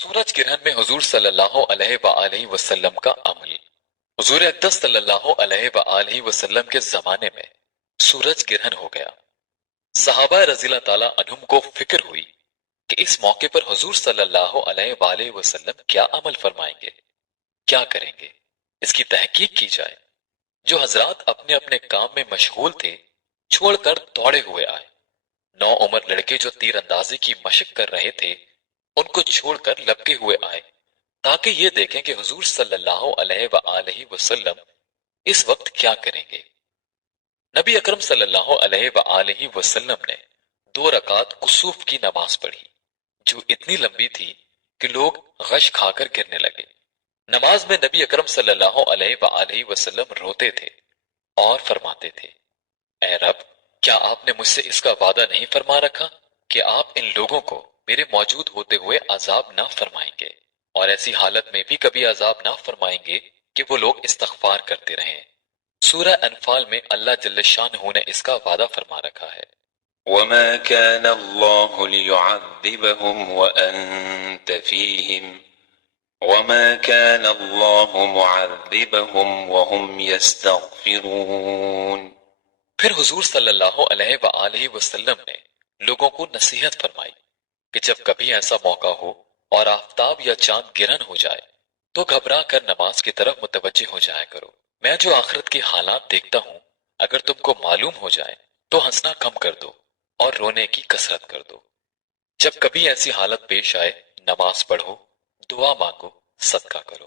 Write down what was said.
سورج گرہن میں حضور صلی اللہ علیہ وآلہ وسلم کا عمل۔ حضور اقدس صلی اللہ علیہ وآلہ وسلم کے زمانے میں سورج گرہن ہو گیا۔ صحابہ رضی اللہ تعالیٰ عنہم کو فکر ہوئی کہ اس موقع پر حضور صلی اللہ علیہ وآلہ وسلم کیا عمل فرمائیں گے، کیا کریں گے، اس کی تحقیق کی جائے۔ جو حضرات اپنے اپنے کام میں مشغول تھے چھوڑ کر دوڑے ہوئے آئے۔ نوعمر لڑکے جو تیر اندازی کی مشق کر رہے تھے ان کو چھوڑ کر لپکے ہوئے آئے تاکہ یہ دیکھیں کہ حضور صلی اللہ علیہ وآلہ وسلم اس وقت کیا کریں گے۔ نبی اکرم صلی اللہ علیہ وآلہ وسلم نے 2 رکعت کسوف کی نماز پڑھی جو اتنی لمبی تھی کہ لوگ غش کھا کر گرنے لگے۔ نماز میں نبی اکرم صلی اللہ علیہ وآلہ وسلم روتے تھے اور فرماتے تھے، اے رب، کیا آپ نے مجھ سے اس کا وعدہ نہیں فرما رکھا کہ آپ ان لوگوں کو میرے موجود ہوتے ہوئے عذاب نہ فرمائیں گے اور ایسی حالت میں بھی کبھی عذاب نہ فرمائیں گے کہ وہ لوگ استغفار کرتے رہیں۔ سورہ انفال میں اللہ جل شانہ نے اس کا وعدہ فرما رکھا ہے، وما كان الله ليعذبهم وأنت فيهم وما كان الله معذبهم وهم يستغفرون۔ پھر حضور صلی اللہ علیہ وآلہ وسلم نے لوگوں کو نصیحت فرمائی کہ جب کبھی ایسا موقع ہو اور آفتاب یا چاند گرہن ہو جائے تو گھبرا کر نماز کی طرف متوجہ ہو جایا کرو۔ میں جو آخرت کی حالات دیکھتا ہوں اگر تم کو معلوم ہو جائے تو ہنسنا کم کر دو اور رونے کی کثرت کر دو۔ جب کبھی ایسی حالت پیش آئے نماز پڑھو، دعا مانگو، صدقہ کرو۔